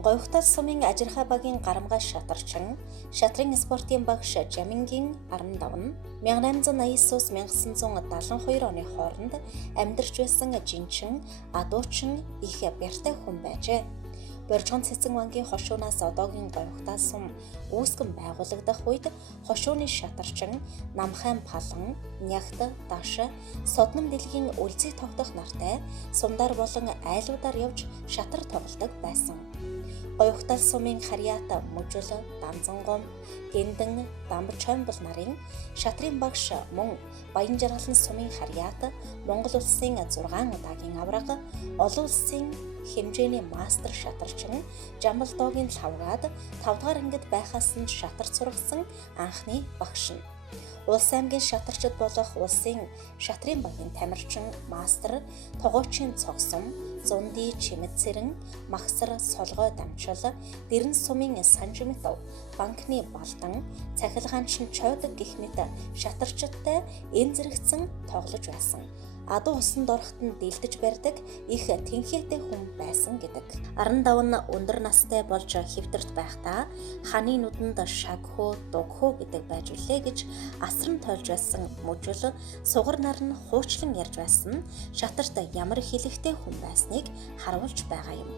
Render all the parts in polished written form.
Говьтал сумын ажирхай багийн гарамгай шатарчин, шатрын спортын багш Жамингийн 15 нь 1889-1972 оны хооронд амьдарч байсан жинчин, адуучин их бяртай хүн байжээ. Боржгон цэцэн бангийн хошуунаас одоогийн говьтал сум үүсгэн байгуулагдах үед хошууны шатарчин, намхайн палан, нягт, даш, содном дэлхийн үлзий тогтох нартай сумдаар болон айлуудаар явж шатар тоглодог байсан. Говьтал сумын харьяат мужил, данзангом, гиндэн, дамбчоймбол нарын шатрын багш мөн Баянжаргалан сумын харьяат Монгол улсын 6 удаагийн аварга, олон улсын хэмжээний мастер шатарчин Жамбалдоогийн лавгаад 5 дугаар ангид байхаас нь шатар сургасан анхны багш нь. Улс аймгийн шатарчид болох улсын шатрын багийн тамирчин мастер тогоочийн цогсом, зунди чимэд цэрэн, магсар солгой дамчил, дэрэн сумын санжимтав, банкны балдан, цахилгаанчин чойдог гэх мэт шатарчидтай энэ зэрэгцэн тоглож байсан. Адуу усан дорохт нь дэлдэж барьдаг их тэнхээтэй хүн байсан гэдэг. 15 нь өндөр настай болж хэвтэрт байхдаа ханы нүдэнд шагхөө, дугхөө гэдэг байж үлээ гэж асран тойлж байсан мужил сугар нар нь хуучлан ярьж байсан шатарт ямар хэлэхтэй хүн байсныг харуулж байгаа юм.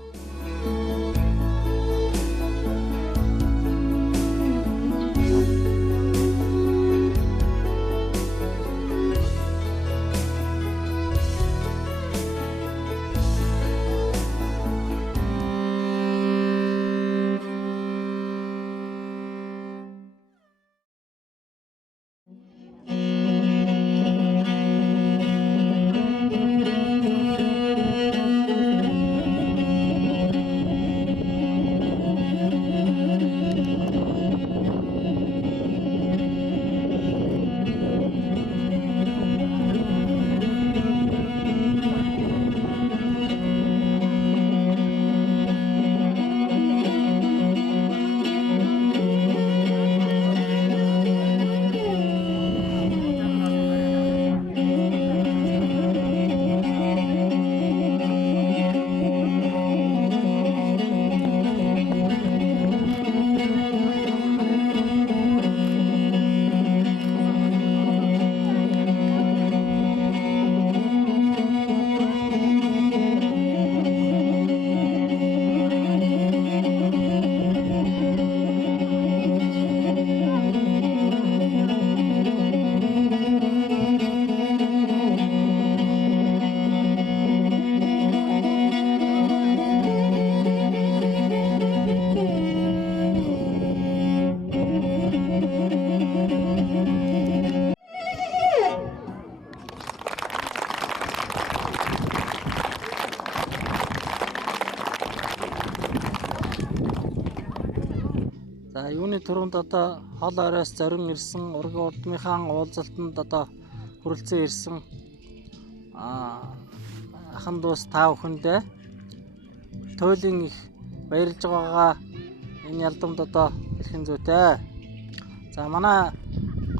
За юуны түрүүнд одоо хол оройс зорин ирсэн ургийн удмынхаан уулзалтанд одоо хүрэлцэн ирсэн ахан дүүс та бүхэндээ туйлын их баярлж байгаагаа энэ ялдамд одоо хэлхэн зүйтэй. За манай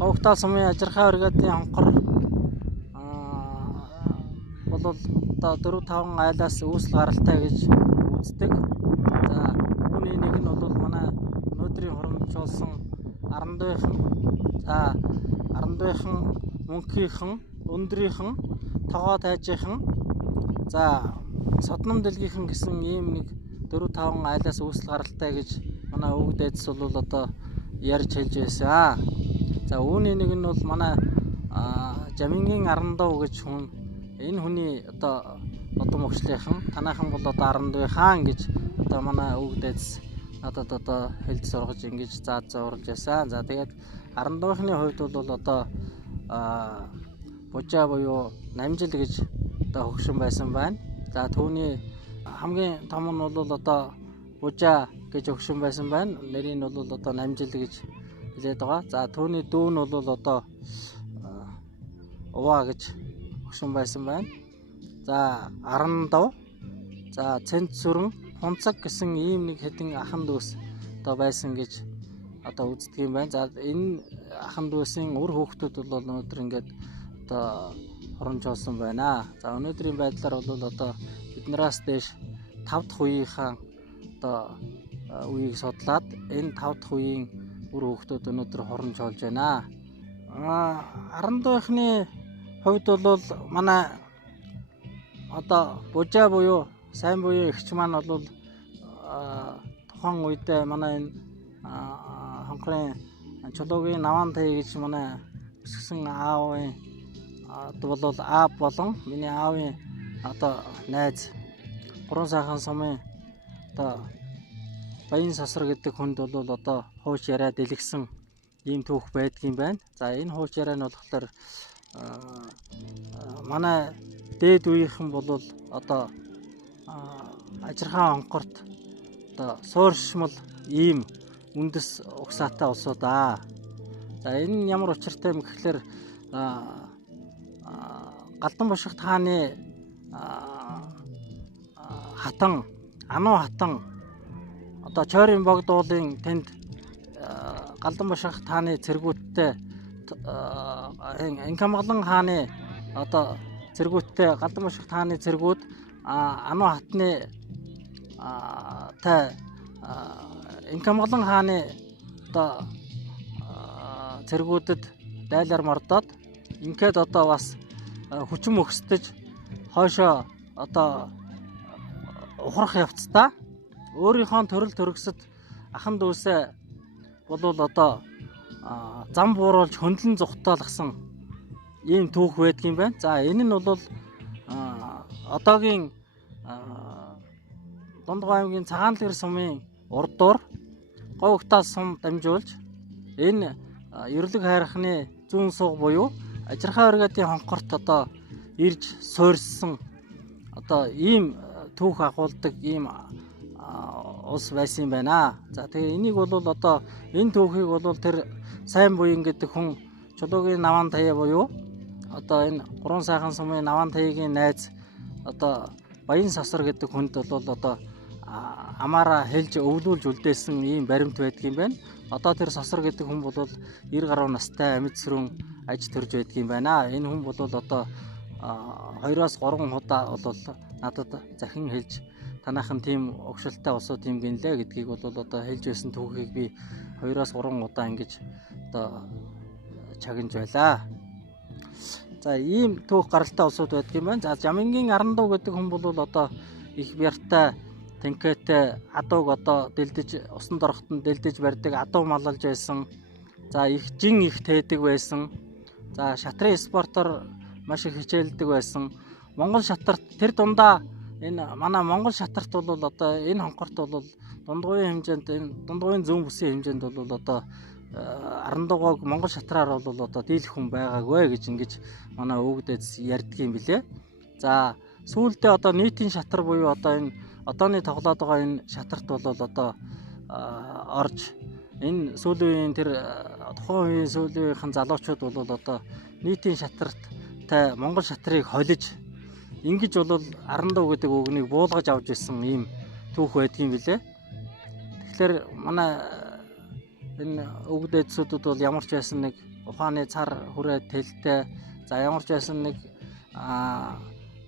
Говьтал сумын ажирхай бригадын хонхор бол одоо 4-5 айлаас үүсэл гаралтай гэж үздэг. За үүний нэг нь бол манай өнөөдрийн хоромжуулсан Арандуйхан, за Арандуйхан, Мөнхийнхэн, Өндрийнхэн, Тогоо тайжийнхэн, за Содном дэлгийнхэн гэсэн ийм нэг 4-5 айлаас үүсэл гаралтай гэж манай өвөг дайдас бол одоо ярьж хэлж байсан. За үүний нэг нь бол манай Жамингийн 15 гэж хүн, энэ хүний одоо одон мөчлийнхэн, танайхан бол одоо Арандуй хаан гэж одоо манай өвөг дайдас надад одоо хэлж сургаж ингэж зааж зурж байсан. За тэгээд 15-ны хувьд бол одоо бужаа буюу намжил гэж одоо хөгшин байсан байна. За түүний хамгийн том нь бол одоо бужаа гэж хөгшин байсан байна. Нэрийг нь бол одоо намжил гэж хэлээд байгаа. За түүний дүү нь бол одоо уваа гэж хөгшин байсан байна. За Арандав, за Цэнцүрэн, Хунцаг гэсэн ийм нэг хэдэн ахан дүүс одоо байсан гэж одоо үздэг юм байна. За энэ ахан дүүсийн үр хүүхдүүд бол өнөөдөр ингээд одоо хоромжуулсан байна. За өнөөдрийн байдлаар бол одоо биднээс дээш 5 дахь үеийнхэн одоо үеийг судлаад энэ 5 дахь үеийн үр хөвгтүүд өнөөдөр хурамч болж байна. 10 дахьны хувьд бол манай одоо бужаа буюу сайн буюу эгч маань бол тухайн үедээ манай энэ хонхрын чулуугийн наван тая гэж манай өсгсөн аавын бол аав болон миний аавын одоо найз 3 сайхан сумын одоо Баян Сасар гэдэг хүнд бол одоо хууч яриа дэлгэсэн ийм түүх байдгийн байна. За энэ хууч яриа нь болохоор манай дээд үеийнхэн бол одоо ажирхаан онхорт одоо сууршмал ийм үндэс угсаатай улсууд аа. За энэ нь ямар учиртай юм гэхээр Галдан бошигт хааны хатан, Ануу хатан одоо Чойрын богд уулын тэнд Галдан бошигт хааны цэргүүдтэй Инкамгалан хааны одоо цэргүүдтэй Галдан бошигт хааны цэргүүд Ануу хатны та Инкамгалан хааны одоо цэргүүдэд дайлаар мордоод ингээд одоо бас хүчин мөхсдөж хойшоо одоо ухрах явцдаа өөрийнхөө төрөл төрөсөд ахан дүүсээ бол одоо зам бууруулж хөндлөн зүхтаалгасан ийм түүх байдгийн байна. За энэ нь бол одоогийн Дундгой аймгийн Цагаанлэр сумын урдуур Говьгтаа сум дамжуулж энэ ерөлөг хайрхны зүүн суг буюу Ажирхаа бригадын хонхорт одоо ирж суурьсан одоо ийм түүх агуулдаг ийм улс байсан юм байна. За тэгээ энийг бол одоо энэ түүхийг бол тэр сайн буян гэдэг хүн чулуугийн наван таяа буюу одоо энэ 3 сайхан сумын наван таяагийн найз одоо Баян Сасар гэдэг хүнд бол одоо амаараа хэлж өвлүүлж үлдээсэн ийм баримт байдгийн байна. Одоо тэр Сасар гэдэг хүн бол 90 гаруй настай амьд сүрэн аж төрж байдгийн байна. Энэ хүн бол одоо 2-3 удаа бол надад захин хэлж танайхан тийм огшилтай улсууд юм гинлээ гэдгийг бол одоо хэлж байсан түүхийг би 2-3 удаа ингэж одоо чагнаж байлаа. За ийм түүх гаралтай улсууд байдгийн байна. За Жамингийн Арандуу гэдэг хүн бол одоо их бяртай тэнхээтэй адууг одоо дэлдэж усан дорхотод дэлдэж барьдаг адуу маллаж байсан. За их жин их тээдэг байсан. За шатрын спортоор маш их хичээлдэг байсан. Монгол шатарт тэр дундаа энэ манай Монгол шатарт бол одоо энэ хонхорт бол дундгойн хэмжээнд энэ дундгойн зүүн бүсийн хэмжээнд бол одоо Арандуугыг Монгол шатраар бол одоо дийлэх хүн байгаагүй гэж ингэж манай өвгдөд ярьдгийм билээ. За сүүлдээ одоо нийтийн шатар буюу одоо энэ одооны тоглоод байгаа энэ шатарт бол одоо орж энэ сүүлийн тэр тухайн үеийн сүүлийн залуучууд бол одоо нийтийн шатартай Монгол шатрыг холиж ингэж бол Арандуу гэдэг үгнийг буулгаж авч ирсэн ийм түүх байдгийн билээ. Тэгэхээр манай энэ өвгдөөдсүүдэд бол ямар ч байсан нэг ухааны цар хүрээ тэлтэй за ямар ч байсан нэг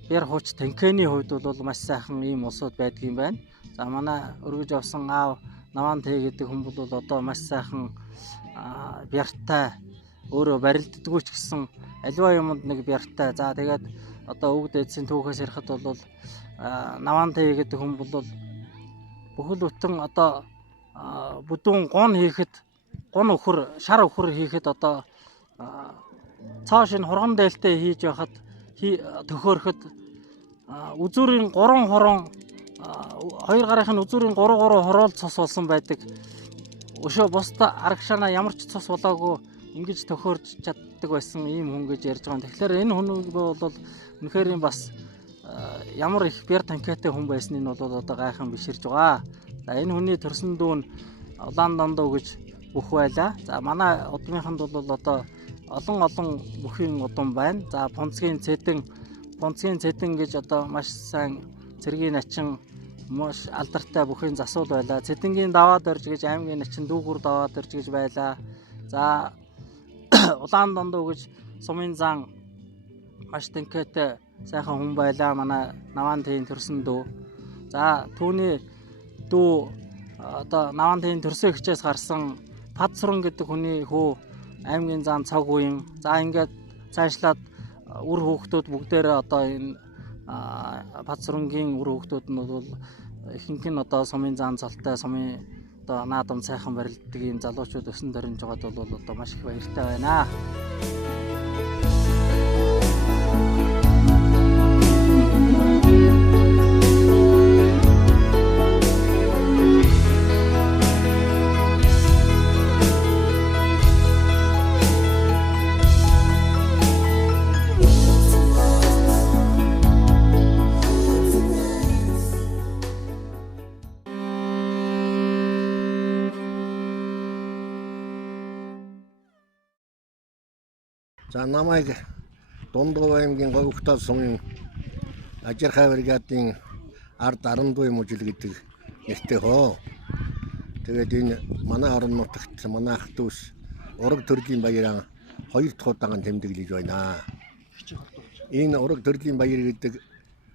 бэр хуч тэнхээний хувьд бол маш сайхан ийм улсууд байдгийн байна. За манай өргөж авсан аав Наван Тэ гэдэг хүн бол одоо маш сайхан бяртай өөрөө барилддаггүй ч гэсэн аливаа юмд нэг бяртай. За тэгээд одоо өвгд эдсийн түүхээс ярихад бол Наван Тэ гэдэг хүн бол бүхэл бүтэн одоо бүдүүн гон хийхэд гон өхөр шар өхөр хийхэд одоо цааш энэ хурган дээлтэй хийж байхад төхөөрөхөд үзүүрийн 3 хорон 2 гарынхын үзүүрийн 3 хороол цус болсон байдаг. Өшөө бусдаа арагшаана ямар ч цус болоогүй ингэж төхөөрч чаддаг байсан ийм хүн гэж ярьж байгаа. Тэгэхээр энэ хүн бол үнэхээр бас ямар их бэр танкетай хүн байсныг нь бол одоо гайхан биширж байгаа. За энэ хүний төрсөн дүүн Улаан Дандуу гэж бүх байлаа. За манай удмынханд бол одоо олон бүхийн удам байна. За Пунцгийн цэдэн гэж одоо маш сайн цэргийн начин маш алдартай бүхийн засуул байлаа. Цэдэнгийн даваад орж гэж аймгийн начин дүүгүр даваад орж гэж байлаа. За Улаан Дандуу гэж сумын зан маш тэнхээтэй сайхан хүн байлаа. Манай Наван Тэн төрсөн дүү. За түүний дүү одоо Навантын төрсөн хичээс гарсан Падсуран гэдэг хүний хүү аймгийн зам цаг үеийн за ингээд цаашлаад үр хүүхдүүд бүгдээрээ одоо энэ Падсурангийн үр хүүхдүүд нь бол ихэнх нь одоо сумын зам цалтай сумын одоо наадам сайхан барилддаг ийм залуучууд өсөн дөрнж байгаад бол одоо маш их баяртай байна. За намайг Дундгов аймгийн Говьхтал сумын Ажирхай бригадын ард 12 мужил гэдэг нэртэй хоо. Тэгээд энэ манай орон нутагт манай ах дүүс ураг төрлийн баяраа 2 дахь удаан тэмдэглэж байна. Энэ ураг төрлийн баяр гэдэг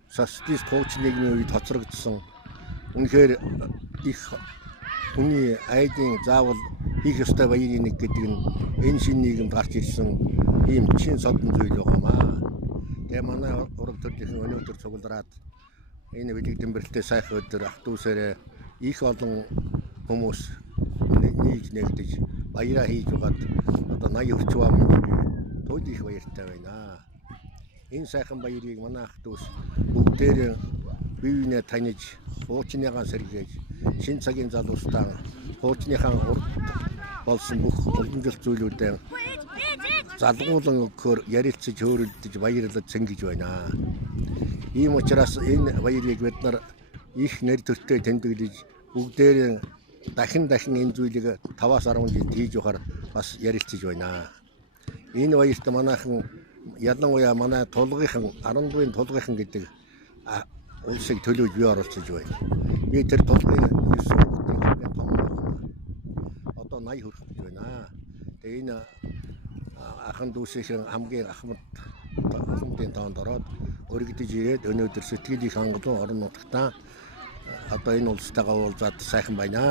социалист хууч нийгмийн үед хоцрогдсон үнэхээр их хүний айдын заавал хийх ёстой баярын нэг гэдэг нь энэ шинэ нийгэмд гарч ирсэн ийм чин содон зүйл байгаамаа. Тэгээ манай ураг төрлийн өнөөдөр цуглараад энэ билэг дэмбэрэлтэй сайхан өдөр ах дүүсээрээ их олон хүмүүс нийлж нэгдэж баяраа хийж угаад одоо 80 орчим амны тууд их баяртай байна. Энэ сайхан баярыг манай ах дүүс бүгдээр бие биенээ таних, хуучныгаа сэргээж, шин цагийн залуустаа хуучныхаа урд болсон бүх уламжлалт зүйлүүдээ залгуулan өгөхөөр ярилцаж хөөрөлдөж баярлаж цэнгэж байна. Ийм учраас энэ баярыг бид нар их нэр төртөө тэмдэглэж бүгдээр дахин энэ зүйлийг 5-10 жилд хийж явахаар бас ярилцаж байна. Энэ баярт манайхан ялангуяа манай тулгынхан 12-ын тулгынхан гэдэг улсыг төлөөж бий оруулж байна. Би тэр тулгын 9 хүүхдийн том одоо 80 хүрэх гэж байна. Тэгээ энэ ахан дүүсийн хамгийн ахмадын тоонд ороод өргөдөж ирээд өнөөдөр сэтгэл их хангалуун орон нутгатаа одоо энэ улстайгаа уулзаад сайхан байна.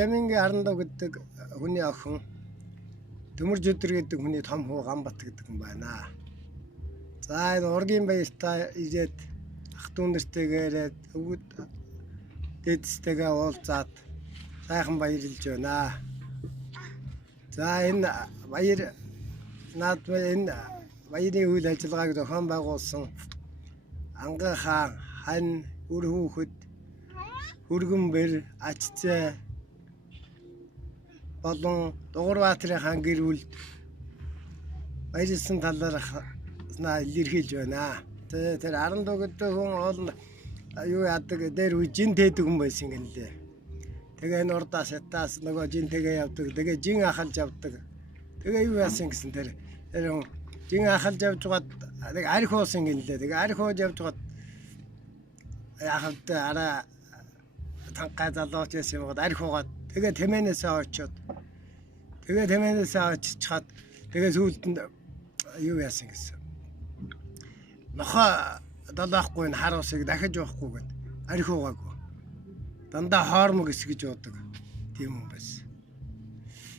Замингийн Арандав гэдэг хүний охин Төмөрж өдөр гэдэг хүний том хүү Гамбат гэдэг хүн байна. За энэ ургийн баяртаа ирээд ах дүү нэртэйгээр өвгөд дэдстэйгээ уулзаад сайхан баярлж байна. За энэ баяр наад энэ баярын үйл ажиллагааг зохион байгуулсан Анган хаан, хань, үр хүүхэд, хүргэнбэр, ачцээ болон Дугуйбаатарын хаан гэр бүл баярлсан талаарх илэрхийлж байна. Тэр 12 гэдэг хүн ол юу яадаг дээр жин тэдэг хүн байсан юм лээ. Тэгээ энэ урдаас ятаас нөгөө жинтэйгээ явдаг. Тэгээ жин ахалж явдаг. Тэгээ юу яасан гэсэн тэр жин ахалж явж гад арх уусан юм лээ. Тэгээ арх ууж явж гад яхавд араа танхай залууч байсан юм гад арх уугаад тэгээ тэмээнээсээ очиод тэгээ тэмээнээсээ очичхад тэгээ сүүлдэнд юу яасан гэсэн. Нохоо далаахгүй н хар усыг дахиж уухгүй гэд арх уугаагүй. Дандаа хоормог эсгэж уудаг. Тийм юм байсан.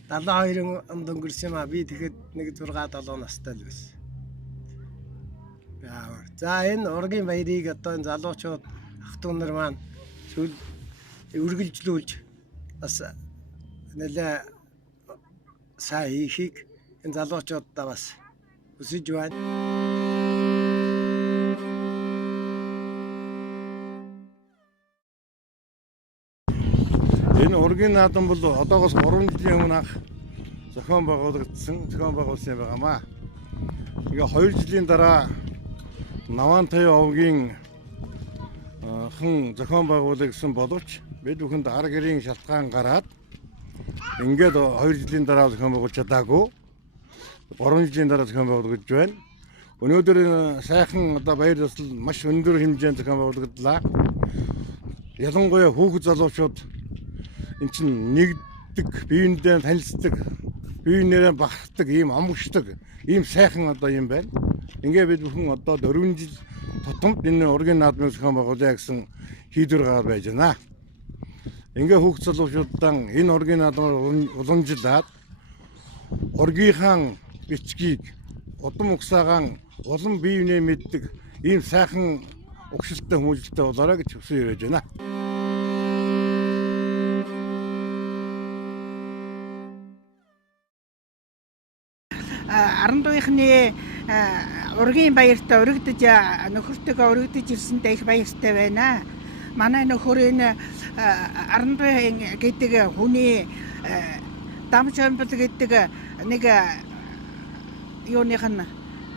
72 онд өнгөрсөн юм а би тэгэхэд 1 6 7 настай л байсан. Яа. За энэ ургийн баярыг одоо энэ залуучууд ах дүү нар маань сүүл үргэлжлүүлж бас нэлээ сайн хийхийг энэ залуучуудаа бас хүсэж байна. Энэ ургийн наадам бол одоогоос 3 жилийн өмнө анх зохион байгуулсан байгаамаа. Тэгээ 2 жилийн дараа Навантай овгийн хэн зохион байгуулах гэсэн боловч бид бүхэнд ар гэрийн шалтгаан гараад ингээд 2 жилийн дараа зохион байгуулж чадаагүй. 3 жилийн дараа зохион байгуулагдж байна. Өнөөдөр сайхан одоо баяр ёслол маш өндөр хэмжээнд зохион байгуулагдлаа. Ялангуяа хүүхэд залуучууд эн чинь нэгддэг, биеиндээ танилцдаг, биеинээрээ бахархдаг, ийм омгшдаг, ийм сайхан одоо юм байна. Ингээ бид бүхэн одоо 4 жил тутамд энэ ургийн наадмын зохион байгуулъя гэсэн хийдвэр гаргаж байж байна. Ингээ хүүхэд залуучуудаа энэ ургийн наадмаар уламжлаад ургийнхаа бичгийг удам угсаагаан улам биенээ мэддэг ийм сайхан угшилтай хүмүүжлэлтэй болоорой гэж хүсэн ирэж байна. Арандуйхны ургийн баяртаа өргөдөж нөхөртөөгөө өргөдөж ирсэндээ их баяртай байна. Манай нөхөр энэ Арандуйн гэдэг хүний дамж хомбол гэдэг нэг юуных нь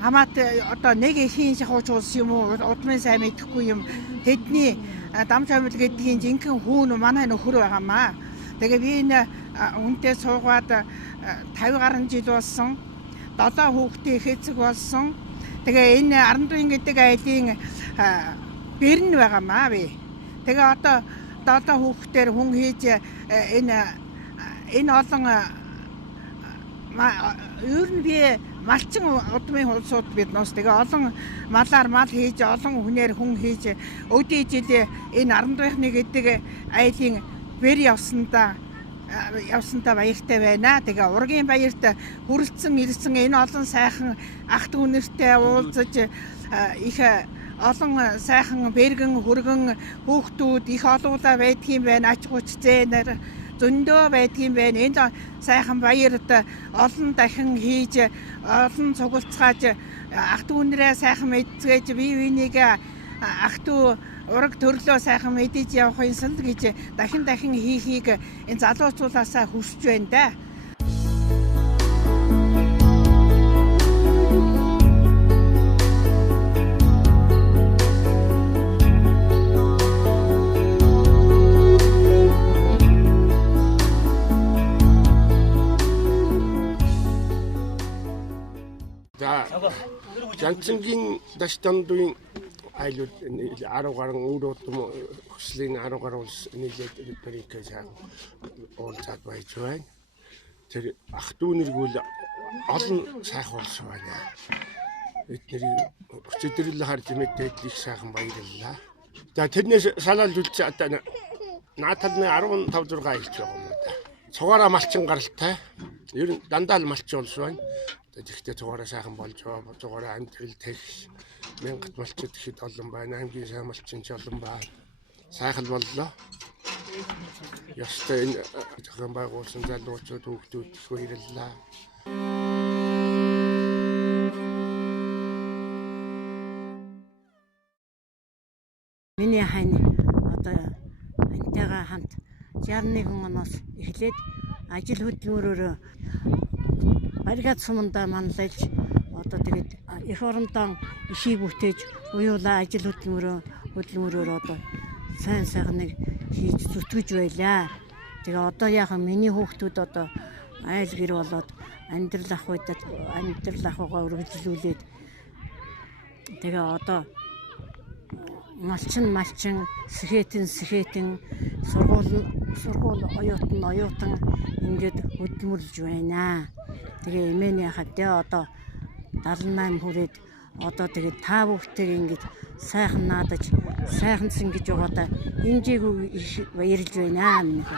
хамаат одоо нэг хийн шахууч улс юм уу удмын сайн мэдэхгүй юм тэдний дамж хомбол гэдгийн жинхэнэ хүүн манай нөхөр байгаамаа. Тэгээ би энэ үнтэй суугаад 50 гаруй жил болсон. 7 хүүхдээ хэцэг болсон. Тэгээ энэ Арандуйн гэдэг айлын бэрн байгаамаа би. Тэгээ одоо 7 хүүхдээр хүн хийж энэ олон ер нь би малчин удмын улсууд бид нус тэгээ олон малаар мал хийж олон хүнээр хүн хийж өдөө жил энэ Арандуйхны гэдэг айлын бэр явсандаа баяртай байна. Тэгээ ургийн баярт хүрэлцэн ирсэн энэ олон сайхан ах トゥ нэртэй уулзаж их олон сайхан бэргэн хүргэн хүүхдүүд их олуула байдгийн байна. Ач хүчтэй зөндөө байдгийн байна. Энд сайхан баярт олон дахин хийж олон цугулцгааж ах トゥ нэрээ сайхан мэдцгээж бие биенийг ах トゥ ураг төрлөө сайхан мэдээж явахын сэл гэж дахин хийхийг энэ залуучуулаасаа хүсэж байна да. Жанцангийн Дашдандуйн айлууд 10 гаруй өвөрөд хөслийн 10 гаруй улс нийлээд Америкээс уулзаад байж байна. Тэр ах トゥ нэргүүл олон сайхан улс байна. Эдний өчигдрөл харж мэдээд их сайхан баярлалаа. За тэрнээс салаалж үлдсэн одоо нааталны 15 6 хэлж байгаа юм да. Цугаараа малчин гаралтай. Ер нь дандаа л малчин улс байна. Тэгэхдээ цугаараа сайхан болж байгаа. Цугаараа амьдрал тэгш мянгат малчид ихэд олон байна. Аймгийн сайн малчин ч олон байна. Сайхан боллоо. Ястай энэ зохион байгуулсан залуучууд хүүхдүүд их баярлалаа. Миний хань одоо энтэйгээ хамт 61 оноос эхлээд ажил хөдөлмөрөөр баригад сумандаа манлайлж одоо тэгээд эх орондоо ишийг бүтээж уюулаа ажил хөдөлмөрөөр одоо сайн сайхныг хийж зүтгэж байлаа. Тэгээ одоо яахан миний хүүхдүүд одоо айл гэр болоод амьдрал ахуйгаа үргэлжлүүлээд тэгээ одоо малчин сэхэтэн сургууль оюутан ингээд хөдөлмөрлж байна. Тэгээ эмээний хавьдээ одоо 78 хүрээд одоо тэгээд та бүхтэйг ингээд сайхан наадаж сайхан сингэж байгаадаа инжээгүй их баярлж байна.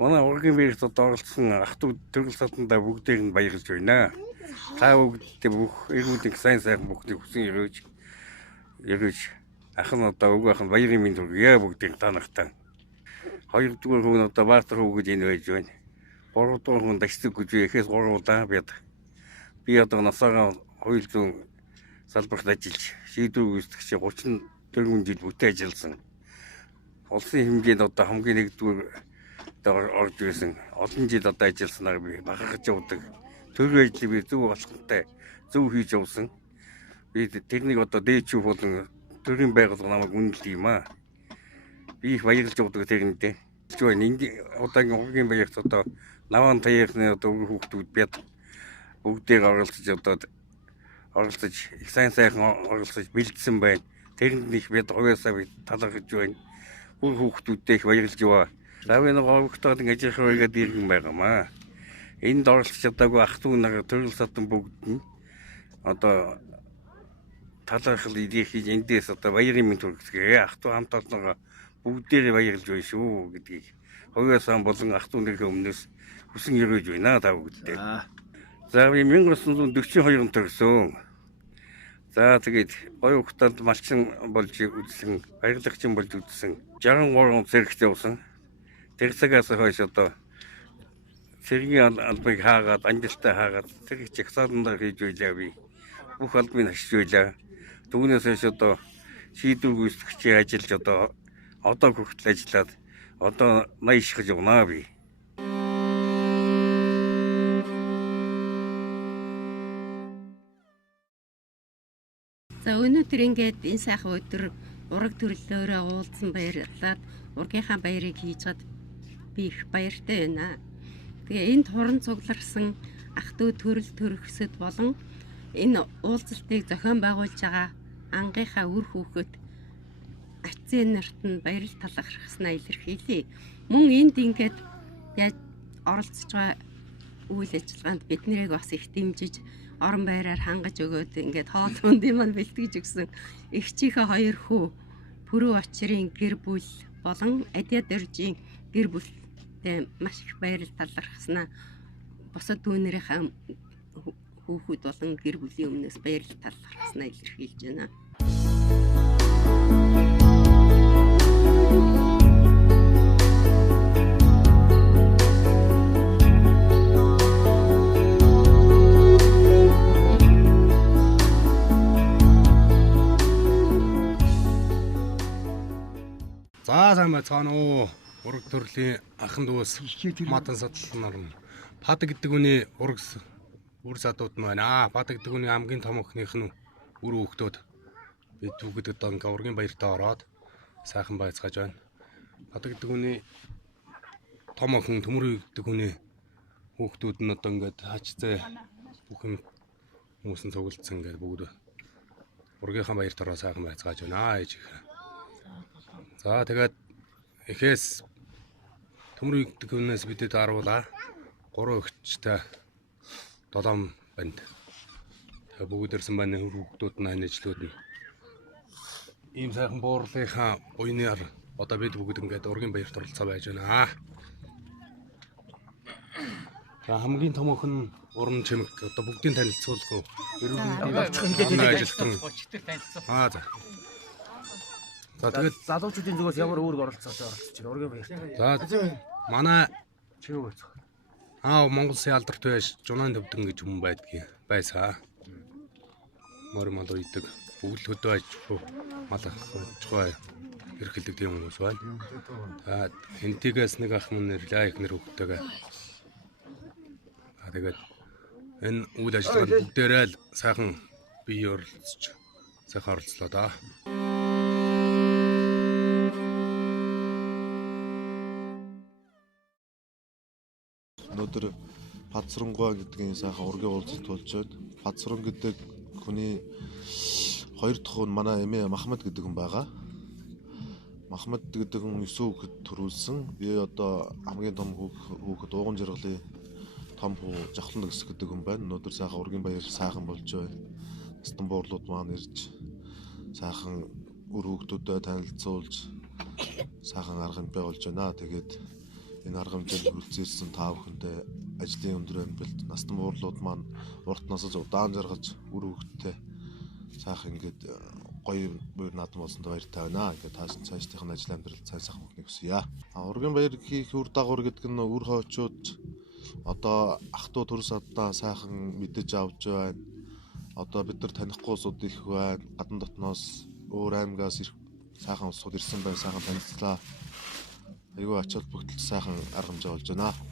Манай ургийн баярт оролцсон ах トゥ төрөл сатандаа бүгдийг нь баярлж байна. Та бүгдээ бүх эргүүдийн сайн бүхнийг хүсэн эргэж ах нь одоо өг ах нь баярын мэнд хүргэе бүгдийг та нартай. Хоёрдугаар хүн одоо Баатар хүү гэж энэ байж байна. Гуравдугаар хүн Дашдаг гэж ихээс 3 удаа бид. Би одоо насаараа хоёулын салбарт ажиллаж шийдвэр үүсгэж 4 жил бүтээн ажилласан. Улсын хэмжээнд одоо хамгийн нэгдүгээр орж ирсэн. Олон жил одоо ажилласнаар би бахархаж явдаг. Төрийн ажлыг би зөв болохтой зөв хийж явсан. Би тэрнийг одоо дээчүү болон төрийн байгууллага намайг үнэлдэг юм аа. Би их баярлж явдаг тэрэндээ. Энд удаагийн ургийн баярт одоо Наван таяхны одоо хүүхдүүд бид бүгдийг оролцож их сайхан оролцож бэлдсэн байна. Тэрэнд их бид хувьяасаа би талархаж байна. Бүх хүүхдүүдтэй их баярлж яваа. Лавын хогтоод ингэж ажиллах иргэн байгаамаа. Энд оролцож чадаагүй ах トゥ нар төрөл садан бүгд нь одоо талархал идэх хийж эндээс одоо баярын мэнд хүргэцгээе. Ах トゥ хамт олонгаа бүгдээрээ баярлж байна шүү гэдгийг хувьяасаа болон ах トゥ нэрийн өмнөөс хүсэн өрөөж байна та бүгдээ. За би 1942 онд төрсөн. За тэгээд гоё хутад малчин болж үзсэн, баярлагчин болж үзсэн. 63 он зэрэгт явсан. Тэр цагаас хойш одоо сэргийн албыг хаагаад, амжилтаа хаагаад тэр их чагсаалнаар хийж байлаа би. Бүх албыг хашиж байлаа. Түүнээс хойш одоо шийдвэр гүйцэтгэгчийн ажиллаж одоо хүртэл ажиллаад одоо 80 шихаж явнаа би. За өнөөдөр ингээд энэ сайхан өдөр ураг төрлөөрөө уулзсан баярлаад ургийнхаа баярыг хийж чад би их баяртай байна. Тэгээ энд хорон цугларсан ах トゥ төрөл төрөсөд болон энэ уулзалтыг зохион байгуулж байгаа ангийнхаа үр хүүхэд ачийн нарт нь баярал талархснаа илэрхийлье. Мөн энд ингээд яаж оролцож байгаа үйл ажиллагаанд бид нарыг бас их дэмжиж орон байраар хангаж өгөөд ингээд хоолундын маань бэлтгэж өгсөн эгчийнхээ 2 хүү Пүрүү очрын гэр бүл болон Адиад дөржийн гэр бүлтэй маш их баярал талархснаа бусад түүнэрийнхээ хүүхэд болон гэр бүлийн өмнөөс баярал талархснаа илэрхийлж байна. За сайн байцгаана уу. Ураг төрлийн ахын дүүс матан садлал нар нь Пад гэдэг үний үр задууд нь байна. Пад гэдэг үний хамгийн том охиных нь үр хүүхдүүд бид бүгд одоо ингээ ургийн баяртаа ороод сайхан байцгааж байна. Пад гэдэг үний том охин Төмөр гэдэг үний хүүхдүүд нь одоо ингээд хачцээ бүх юм хүмүүсийн цуглдсан ингээд бүгд ургийнхаа баярт ороо сайхан байцгааж байна. Ээж их. За тэгээд эхээс Төмөр гэдэг үнээс бидэд харуулаа 3 эгчтэй 7 банд. Тэгээд бүгд ирсэн байна хүүхдүүд нь ажлууд нь. Ийм сайхан буурлынхаа буйнаар одоо бид бүгд ингээд ургийн баярт оролцоо байж байна. За хамгийн том охин уран чимэг одоо бүгдийн танилцуулах уу? За. За тэгээд залуучуудын зүгээс ямар үүрэг оролцож байна ургийн баярт. За манай чимэг байцгаа. Монгол Улсын алдарт байж Жунан төвдөн гэж хүн байсан. Мөр мал уйдаг, бүгд хөдөө аж мал ахчихваа эрхэлдэг тийм хүмүүс байна. Энтигээс нэг ах мөн нэрлээ их нэр хөвгтэйгээ. Тэгээд энэ үйл ажиллагаанд бүгдээрээ л сайхан бие оролцож сайхан оролцлоо да. Өнөөдөр Падсрангуй гэдгийн сайхан ургийн уулзалт болж байна. Падсран гэдэг хүний 2 дахь хүн манай эмээ Махмад гэдэг хүн байгаа. Махмад гэдэг хүн 9 хүүхэд төрүүлсэн. Би одоо хамгийн том хүүхэд ууган жаргалын том хүү Жавхлан Дагс гэдэг хүн байна. Өнөөдөр сайхан ургийн баяр сайхан болж байна. Настан буурлууд маань ирж сайхан үр хүүхдүүдэд танилцуулж сайхан арга хэмжээ болж байна. Тэгээд энэ арга хэмжээнд хүрэлцээрсэн та бүхэндээ ажлын өндөр амжилт, настан буурлууд маань урт насаж удаан жаргаж үр хүүхдтэй сайхан ингээд гоё буйр наадам болсонд баяртай байна. Ингээд цаашдынх нь ажил амьдрал сайн сайхан бүхнийг хүсье. Ургийн баяр хийх үр дагавар гэдэг нь үр хойчууд одоо ах トゥ төрс адаа сайхан мэдэж авч байна. Одоо бид нар танихгүй улсууд их байна. Гадна дотноос өөр аймагаас сайхан улсууд ирсэн байна, сайхан танилцлаа. Айгүй ачаал бүгд сайхан арга хэмжээ болж байна.